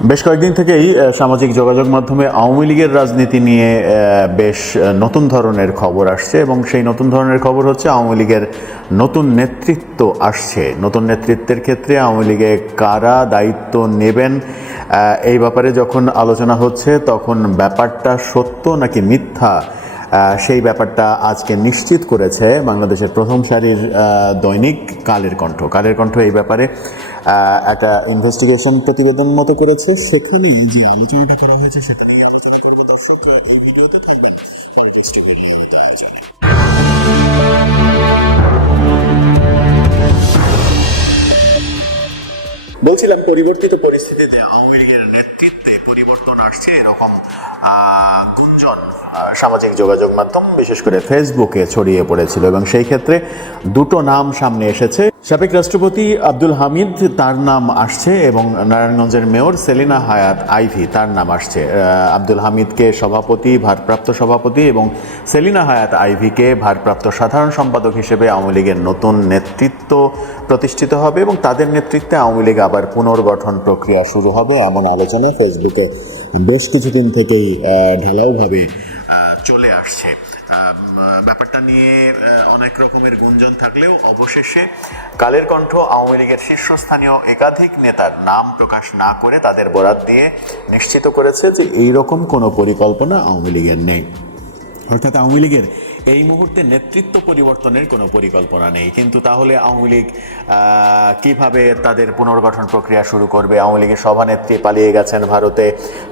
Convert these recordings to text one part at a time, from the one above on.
বেশ কয়েকদিন থেকেই সামাজিক যোগাযোগ মাধ্যমে আওয়ামী লীগের রাজনীতি নিয়ে বেশ নতুন ধরনের খবর আসছে এবং সেই নতুন ধরনের খবর হচ্ছে আওয়ামী লীগের নতুন নেতৃত্ব আসছে। নতুন নেতৃত্বের ক্ষেত্রে আওয়ামী লীগে কারা দায়িত্ব নেবেন এই ব্যাপারে যখন আলোচনা হচ্ছে তখন ব্যাপারটা সত্য নাকি মিথ্যা সেই ব্যাপারটা আজকে নিশ্চিত করেছে বাংলাদেশের প্রথম সারির দৈনিক কালের কণ্ঠ। কালের কণ্ঠ এই ব্যাপারে একটা ইনভেস্টিগেশন প্রতিবেদন মতো করেছে। সেখানে যে আলোচনাটা করা হয়েছে সেখানেই আলোচনা করবো দর্শক, এই ভিডিওতে থাকবেন পলিটিক্স আলোচনা। বলছিলাম, পরিবর্তিত পরিস্থিতিতে আওয়ামী লীগের নেতৃত্বে পরিবর্তন আসছে এরকম গুঞ্জন সামাজিক যোগাযোগ মাধ্যম বিশেষ করে ফেসবুকে ছড়িয়ে পড়েছিল এবং সেই ক্ষেত্রে দুটো নাম সামনে এসেছে। সাবেক রাষ্ট্রপতি আব্দুল হামিদ, তার নাম আসছে, এবং নারায়ণগঞ্জের মেয়র সেলিনা হায়াৎ আইভি, তার নাম আসছে। আব্দুল হামিদকে সভাপতি, ভারপ্রাপ্ত সভাপতি, এবং সেলিনা হায়াৎ আইভিকে ভারপ্রাপ্ত সাধারণ সম্পাদক হিসেবে আওয়ামী লীগের নতুন নেতৃত্ব প্রতিষ্ঠিত হবে এবং তাদের নেতৃত্বে আওয়ামী লীগ আবার পুনর্গঠন প্রক্রিয়া শুরু হবে, এমন আলোচনা ফেসবুকে বেশ কিছুদিন থেকেই ঢালাওভাবে চলে আসছে। ব্যাপারটা নিয়ে অনেক রকমের গুঞ্জন থাকলেও অবশেষে কালের কণ্ঠ আওয়ামী লীগের শীর্ষস্থানীয় একাধিক নেতার নাম প্রকাশ না করে তাদের বরাত দিয়ে নিশ্চিত করেছে যে এইরকম কোনো পরিকল্পনা আওয়ামী লীগের নেই। অর্থাৎ আওয়ামী লীগের এই মুহূর্তে নেতৃত্ব পরিবর্তনের কোনো পরিকল্পনা নেই। কিন্তু তাহলে আওয়ামী লীগ কীভাবে তাদের পুনর্গঠন প্রক্রিয়া শুরু করবে? আওয়ামী লীগের সভানেত্রী পালিয়ে গেছেন ভারতে,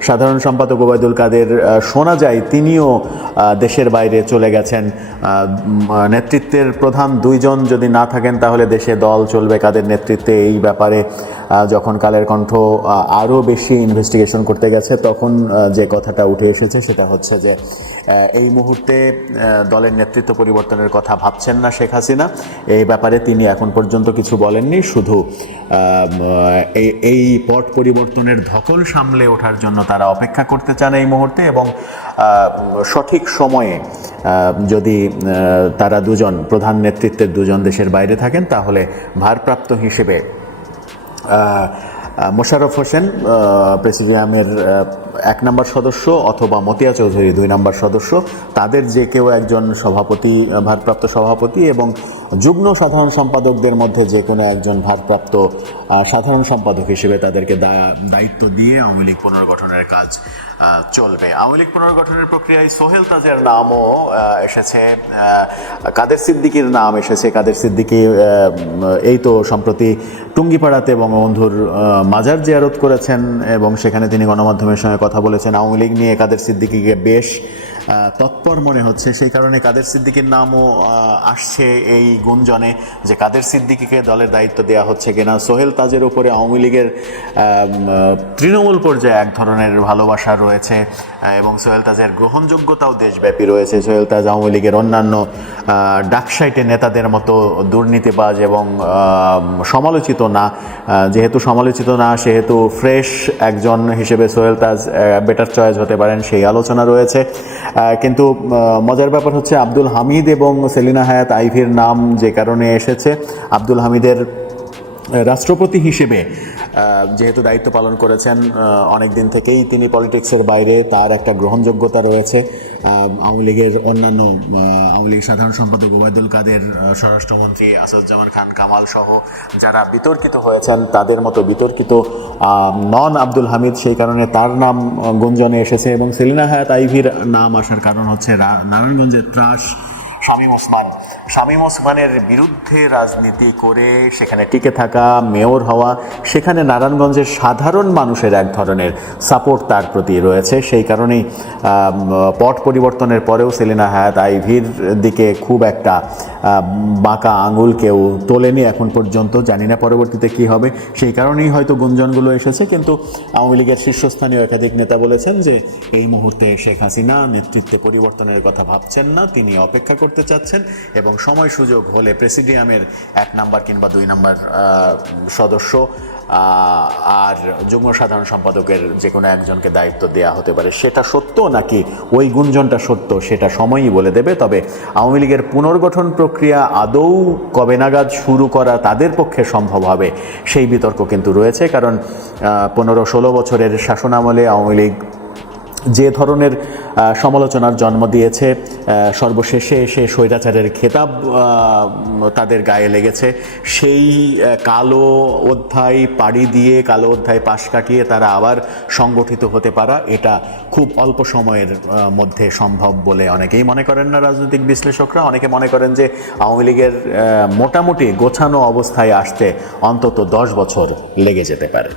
সাধারণ সম্পাদক ওবায়দুল কাদের শোনা যায় তিনিও দেশের বাইরে চলে গেছেন। নেতৃত্বের প্রধান দুইজন যদি না থাকেন তাহলে দেশে দল চলবে কাদের নেতৃত্বে? এই ব্যাপারে যখন কালের কণ্ঠ আরও বেশি ইনভেস্টিগেশন করতে গেছে তখন যে কথাটা উঠে এসেছে সেটা হচ্ছে যে এই মুহূর্তে দলের নেতৃত্ব পরিবর্তনের কথা ভাবছেন না শেখ হাসিনা। এই ব্যাপারে তিনি এখন পর্যন্ত কিছু বলেননি, শুধু এই পট পরিবর্তনের ধকল সামলে ওঠার জন্য তারা অপেক্ষা করতে চান এই মুহূর্তে, এবং সঠিক সময়ে যদি তারা দুজন প্রধান নেতৃত্বের দুজন দেশের বাইরে থাকেন তাহলে ভারপ্রাপ্ত হিসেবে মোশাররফ হোসেন প্রেসিডিয়ামের 1 নম্বর সদস্য অথবা মতিয়া চৌধুরী 2 নম্বর সদস্য, তাদের যে কেউ একজন সভাপতি, ভারপ্রাপ্ত সভাপতি, এবং যুগ্ম সাধারণ সম্পাদকদের মধ্যে যে কোনো একজন ভারপ্রাপ্ত সাধারণ সম্পাদক হিসেবে তাদেরকে দায়িত্ব দিয়ে আওয়ামী লীগ পুনর্গঠনের কাজ চলবে। আওয়ামী লীগ পুনর্গঠনের প্রক্রিয়ায় সোহেল তাজের নামও এসেছে, কাদের সিদ্দিকীর নাম এসেছে। কাদের সিদ্দিকী এই তো সম্প্রতি টুঙ্গিপাড়াতে বঙ্গবন্ধুর মাজার জিয়ারত করেছেন এবং সেখানে তিনি গণমাধ্যমের সঙ্গে কথা বলেছেন। আওয়ামী লীগ নিয়ে কাদের সিদ্দিকীকে বেশ তৎপর মনে হচ্ছে, সেই কারণে কাদের সিদ্দিকীর নামও আসছে এই গুঞ্জনে যে কাদের সিদ্দিকীকে দলের দায়িত্ব দেওয়া হচ্ছে কিনা। সোহেল তাজের উপরে আওয়ামী লীগের তৃণমূল পর্যায়ে এক ধরনের ভালোবাসা রয়েছে এবং সোহেল তাজের গ্রহণযোগ্যতাও দেশব্যাপী রয়েছে। সোহেল তাজ আওয়ামী লীগের অন্যান্য ডাকসাইটে নেতাদের মতো দুর্নীতিবাজ এবং সমালোচিত না। যেহেতু সমালোচিত না সেহেতু ফ্রেশ একজন হিসেবে সোহেল তাজ বেটার চয়েস হতে পারেন, সেই আলোচনা রয়েছে। কিন্তু মজার ব্যাপার হচ্ছে আব্দুল হামিদ এবং সেলিনা হায়াৎ আইভির নাম যে কারণে এসেছে, আব্দুল হামিদের রাষ্ট্রপতি হিসেবে যেহেতু দায়িত্ব পালন করেছেন অনেক দিন থেকেই, তিনি পলিটিক্সের বাইরে, তার একটা গ্রহণযোগ্যতা রয়েছে। আওয়ামী লীগের অন্যান্য আওয়ামী লীগ সাধারণ সম্পাদক ওবায়দুল কাদের, স্বরাষ্ট্রমন্ত্রী আসাদুজ্জামান খান কামাল সহ যারা বিতর্কিত হয়েছেন তাদের মতো বিতর্কিত নন আব্দুল হামিদ, সেই কারণে তার নাম গুঞ্জনে এসেছে। এবং সেলিনা হায়াৎ আইভির নাম আসার কারণ হচ্ছে নারায়ণগঞ্জের ত্রাস শামীম ওসমানের বিরুদ্ধে রাজনীতি করে সেখানে টিকে থাকা, মেয়র হওয়া, সেখানে নারায়ণগঞ্জের সাধারণ মানুষের এক ধরনের সাপোর্ট তার প্রতি রয়েছে। সেই কারণেই পট পরিবর্তনের পরেও সেলিনা হায়াৎ আইভির দিকে খুব একটা বাঁকা আঙুল কেউ তোলেনি এখন পর্যন্ত। জানি না পরবর্তীতে কী হবে, সেই কারণেই হয়তো গুঞ্জনগুলো এসেছে। কিন্তু আওয়ামী লীগের শীর্ষস্থানীয় একাধিক নেতা বলেছেন যে এই মুহূর্তে শেখ হাসিনা নেতৃত্বে পরিবর্তনের কথা ভাবছেন না, তিনি অপেক্ষা করছেন করতে চাচ্ছেন এবং সময় সুযোগ হলে প্রেসিডিয়ামের 1 নাম্বার কিংবা 2 নাম্বার সদস্য আর যুগ্ম সাধারণ সম্পাদকের যে কোনো একজনকে দায়িত্ব দেওয়া হতে পারে, সেটা সত্য নাকি ওই গুঞ্জনটা সত্য সেটা সময়ই বলে দেবে। তবে আওয়ামী লীগের পুনর্গঠন প্রক্রিয়া আদৌ কবে নাগাদ শুরু করা তাদের পক্ষে সম্ভব হবে সেই বিতর্ক কিন্তু রয়েছে। কারণ 15-16 বছরের শাসনামলে আওয়ামী লীগ যে ধরনের সমালোচনার জন্ম দিয়েছে, সর্বশেষে এসে স্বৈরাচারের খেতাব তাদের গায়ে লেগেছে, সেই কালো অধ্যায় পাড়ি দিয়ে, কালো অধ্যায় পাশ কাটিয়ে তারা আবার সংগঠিত হতে পারা, এটা খুব অল্প সময়ের মধ্যে সম্ভব বলে অনেকেই মনে করেন না রাজনৈতিক বিশ্লেষকরা। অনেকে মনে করেন যে আওয়ামী লীগের মোটামুটি গোছানো অবস্থায় আসতে অন্তত 10 বছর লেগে যেতে পারে।